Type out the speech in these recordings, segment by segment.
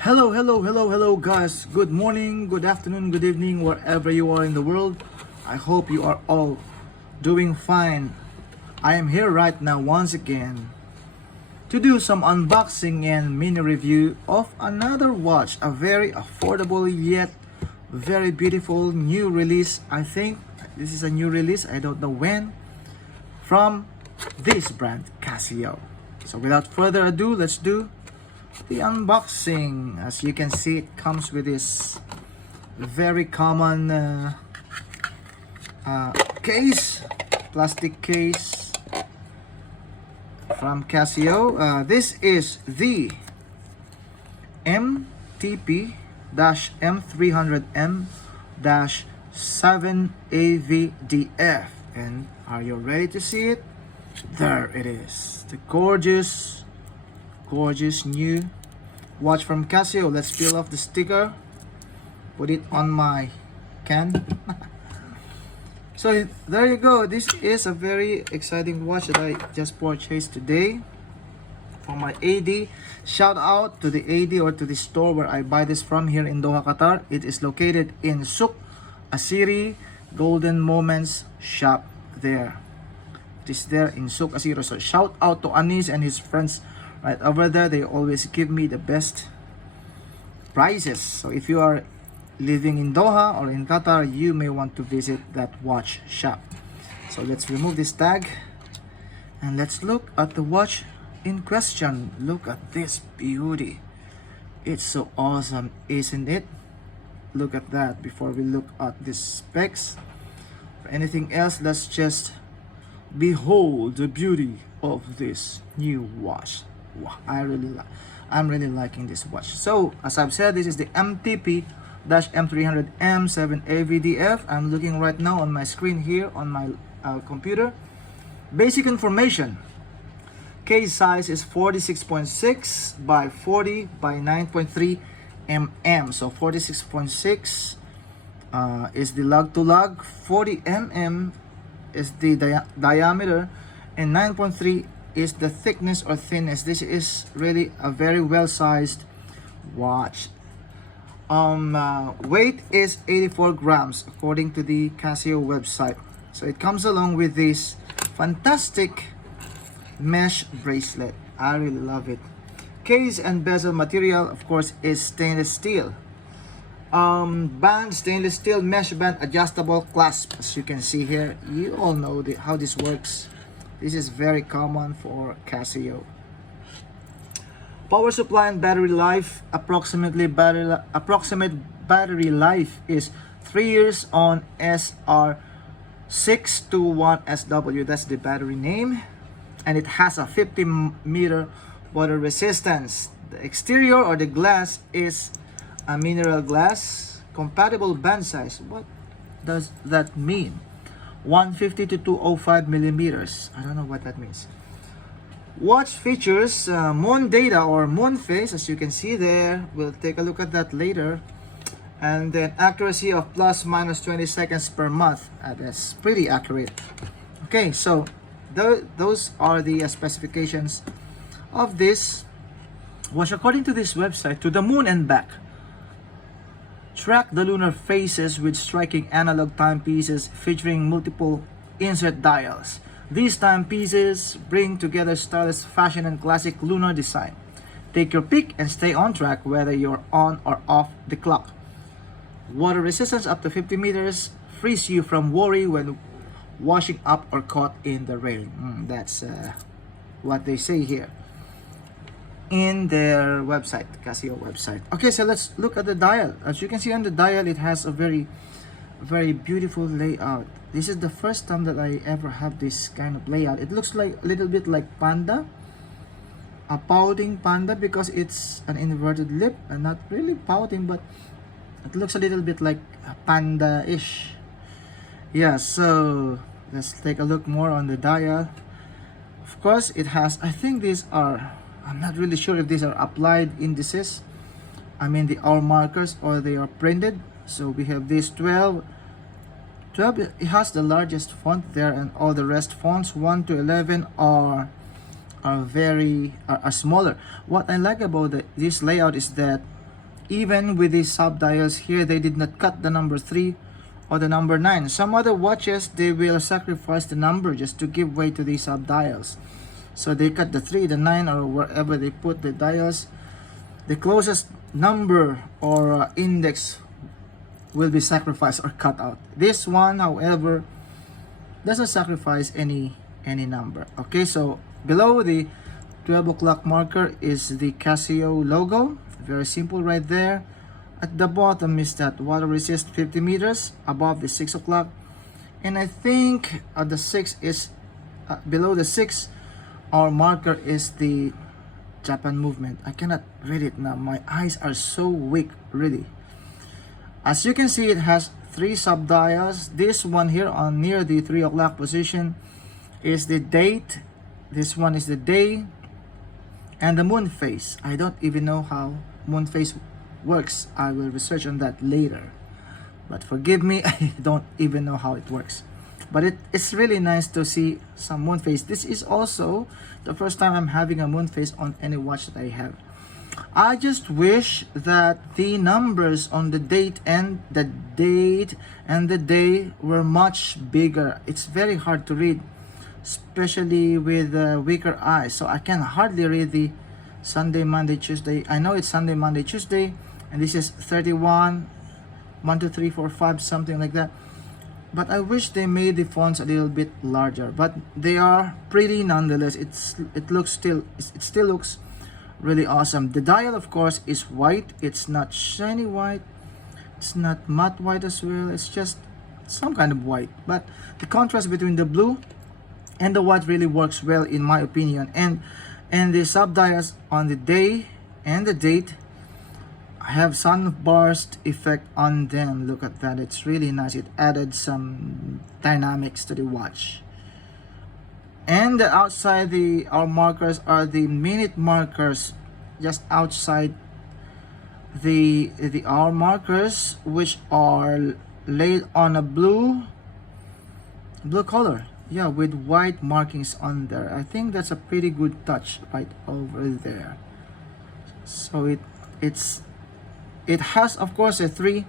Hello, guys. Good morning, good afternoon, good evening, wherever you are in the world. I hope you are all doing fine. I am here right now once again to do some unboxing and mini review of another watch, a very affordable yet very beautiful new release. I think this is a new release, I don't know when, from this brand, Casio. So without further ado, let's do the unboxing. As you can see, it comes with this very common case, plastic case from Casio. This is the MTP-M300M-7AVDF. And are you ready to see it? There it is, the gorgeous new watch from Casio. Let's peel off the sticker, put it on my can. So there you go. This is a very exciting watch that I just purchased today for my AD. Shout out to the AD or to the store where I buy this from here in Doha, Qatar. It is located in Souk Asiri Golden Moments shop there. It is there in Souk Asiri. So shout out to Anis and his friends right over there. They always give me the best prices. So if you are living in Doha or in Qatar, you may want to visit that watch shop. So let's remove this tag and let's look at the watch in question. Look at this beauty. It's so awesome, isn't it? Look at that. Before we look at the specs or anything else, let's just behold the beauty of this new watch. Wow, I'm really liking this watch. So as I've said, this is the MTP-M300M-7AVDF. I'm looking right now on my screen here on my computer. Basic information: case size is 46.6 by 40 by 9.3 mm. So 46.6 is the lug to lug, 40 mm is the diameter, and 9.3 is the thickness or thinness. This is really a very well sized watch. Weight is 84 grams according to the Casio website. So it comes along with this fantastic mesh bracelet. I really love it. Case and bezel material, of course, is stainless steel. Band, stainless steel mesh band, adjustable clasp. As you can see here, you all know how this works. This is very common for Casio. Power supply and battery life, approximate battery life is 3 years on SR621SW. That's the battery name, and it has a 50-meter water resistance. The exterior or the glass is a mineral glass. Compatible band size. What does that mean? 150 to 205 millimeters. I don't know what that means. Watch features moon data or moon phase, as you can see there. We'll take a look at that later. And then accuracy of plus minus 20 seconds per month. That's pretty accurate. Okay, so those are the specifications of this watch according to this website. To the moon and back. Track the lunar phases with striking analog timepieces featuring multiple insert dials. These timepieces bring together stylish fashion and classic lunar design. Take your pick and stay on track whether you're on or off the clock. Water resistance up to 50 meters frees you from worry when washing up or caught in the rain. That's what they say here in their website, Casio website. Okay, so let's look at the dial. As you can see on the dial, it has a very beautiful layout. This is the first time that I ever have this kind of layout. It looks like a little bit like panda, a pouting panda, because it's an inverted lip and not really pouting, but it looks a little bit like a panda-ish. Yeah, so let's take a look more on the dial. Of course, it has, I think these are, I'm not really sure if these are applied indices. I mean the hour markers, or they are printed. So we have this 12. It has the largest font there, and all the rest fonts 1 to 11 are smaller. What I like about this layout is that even with these subdials here, they did not cut the number 3 or the number 9. Some other watches, they will sacrifice the number just to give way to these subdials. So they cut the 3, the 9, or wherever they put the dials. The closest number or index will be sacrificed or cut out. This one, however, doesn't sacrifice any number. Okay, so below the 12 o'clock marker is the Casio logo. Very simple right there. At the bottom is that water resist 50 meters above the 6 o'clock. And I think the 6 is below the 6, our marker is the Japan movement. I cannot read it now. My eyes are so weak, really. As you can see, it has 3 subdials. This one here on near the 3 o'clock position is the date. This one is the day. And the moon phase. I don't even know how moon phase works. I will research on that later. But forgive me, I don't even know how it works. But it's really nice to see some moon phase. This is also the first time I'm having a moon phase on any watch that I have. I just wish that the numbers on the date and the day were much bigger. It's very hard to read, especially with weaker eyes. So I can hardly read the Sunday, Monday, Tuesday. I know it's Sunday, Monday, Tuesday, and this is 31, 1, 2, 3, 4, 5, something like that. But I wish they made the fonts a little bit larger. But they are pretty nonetheless. It still looks really awesome. The dial, of course, is white. It's not shiny white. It's not matte white as well. It's just some kind of white. But the contrast between the blue and the white really works well, in my opinion. And the subdials on the day and the date have sunburst effect on them. Look at that. It's really nice. It added some dynamics to the watch. And outside our markers are the minute markers, just outside the hour markers, which are laid on a blue color. Yeah, with white markings on there. I think that's a pretty good touch right over there. So it has, of course, a three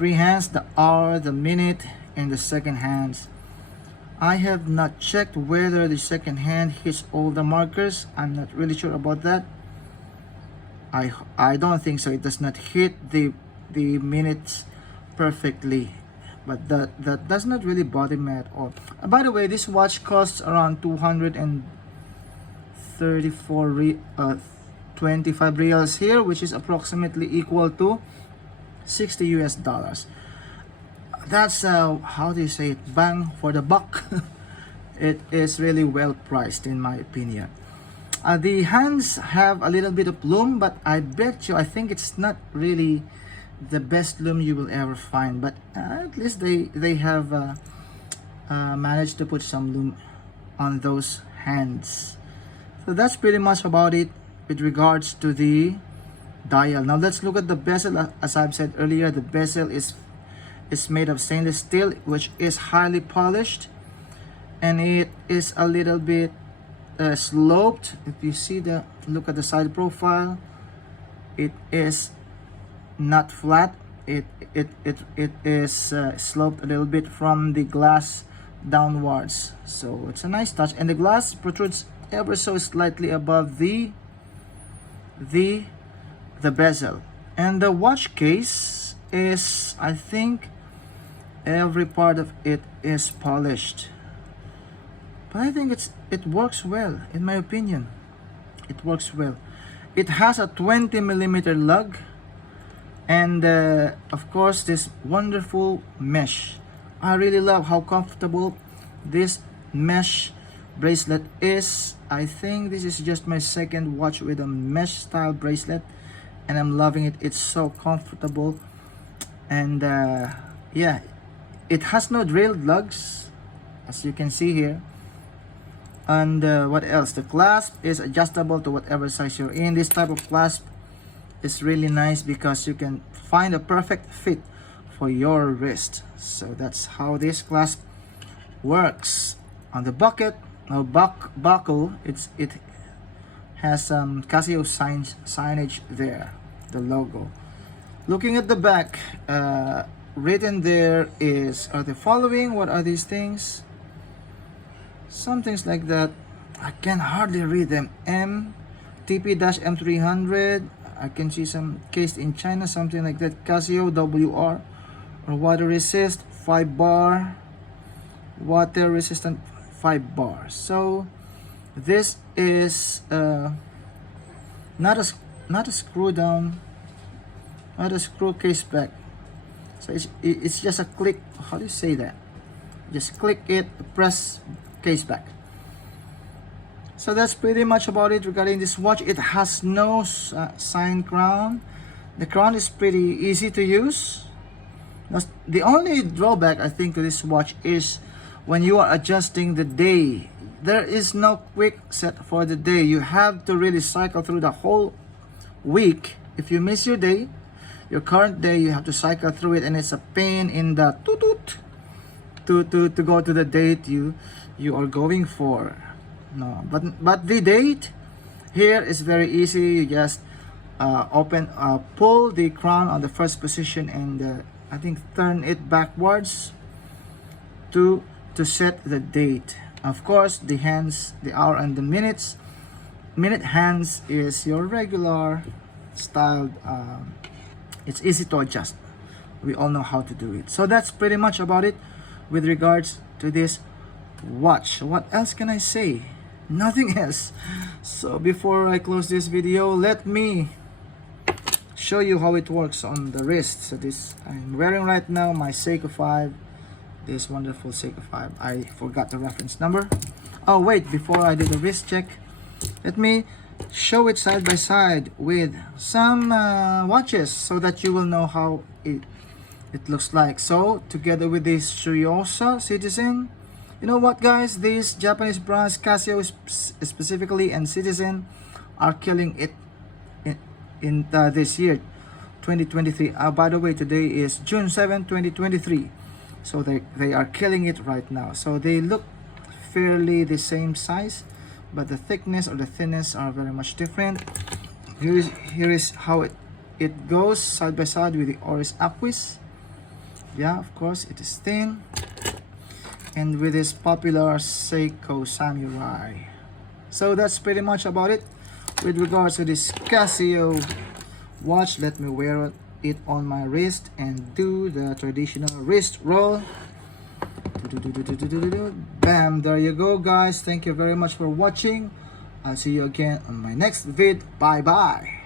hands: the hour, the minute, and the second hands. I have not checked whether the second hand hits all the markers. I'm not really sure about that. I don't think so. It does not hit the minutes perfectly, but that does not really bother me at all. By the way, this watch costs around 25 reals here, which is approximately equal to $60 US. That's how do you say it, bang for the buck. It is really well priced, in my opinion. The hands have a little bit of lume, but I think it's not really the best lume you will ever find, but at least they have managed to put some lume on those hands. So that's pretty much about it with regards to the dial. Now let's look at the bezel. As I've said earlier, the bezel is made of stainless steel, which is highly polished, and it is a little bit sloped. If you see look at the side profile, it is not flat. It is sloped a little bit from the glass downwards, so it's a nice touch. And the glass protrudes ever so slightly above the bezel. And the watch case is, I think, every part of it is polished, but I think it works well, in my opinion. It works well. It has a 20mm lug, and of course this wonderful mesh. I really love how comfortable this mesh bracelet is. I think this is just my second watch with a mesh style bracelet, and I'm loving it. It's so comfortable. And yeah, it has no drilled lugs, as you can see here. And what else? The clasp is adjustable to whatever size you're in. This type of clasp is really nice because you can find a perfect fit for your wrist. So that's how this clasp works. On the bucket, buckle, it has Casio signage there, the logo. Looking at the back, written there are the following. What are these things? Some things like that. I can hardly read them. MTP-M300. I can see some cased in China, something like that. Casio WR, or water resist 5 bar, water resistant 5 bar. So this is not a screw down, not a screw case back. So it's just a click. How do you say that? Just click it, press case back. So that's pretty much about it regarding this watch. It has no sign crown. The crown is pretty easy to use. The only drawback I think to this watch is when you are adjusting the day. There is no quick set for the day. You have to really cycle through the whole week. If you miss your day, your current day, you have to cycle through it, and it's a pain in the toot to go to the date you are going for. No, but the date here is very easy. You just pull the crown on the first position, and I think turn it backwards to set the date. Of course, the hands, the hour and the minute hands is your regular styled. It's easy to adjust. We all know how to do it. So that's pretty much about it with regards to this watch. What else can I say? Nothing else. So before I close this video, let me show you how it works on the wrist. So this I'm wearing right now, my Seiko 5, this wonderful Seiko 5. I forgot the reference number. Oh wait, before I do the wrist check, let me show it side by side with some watches so that you will know how it looks like. So together with this Shiriosa Citizen, you know what guys, these Japanese brands, Casio specifically and Citizen, are killing it in this year 2023. By the way, today is June 7, 2023. So they are killing it right now. So they look fairly the same size, but the thickness or the thinness are very much different. Here is how it goes side by side with the Oris Aquis. Yeah, of course it is thin. And with this popular Seiko Samurai. So that's pretty much about it with regards to this Casio watch. Let me wear it on my wrist and do the traditional wrist roll. Bam, there you go guys. Thank you very much for watching. I'll see you again on my next vid. Bye bye.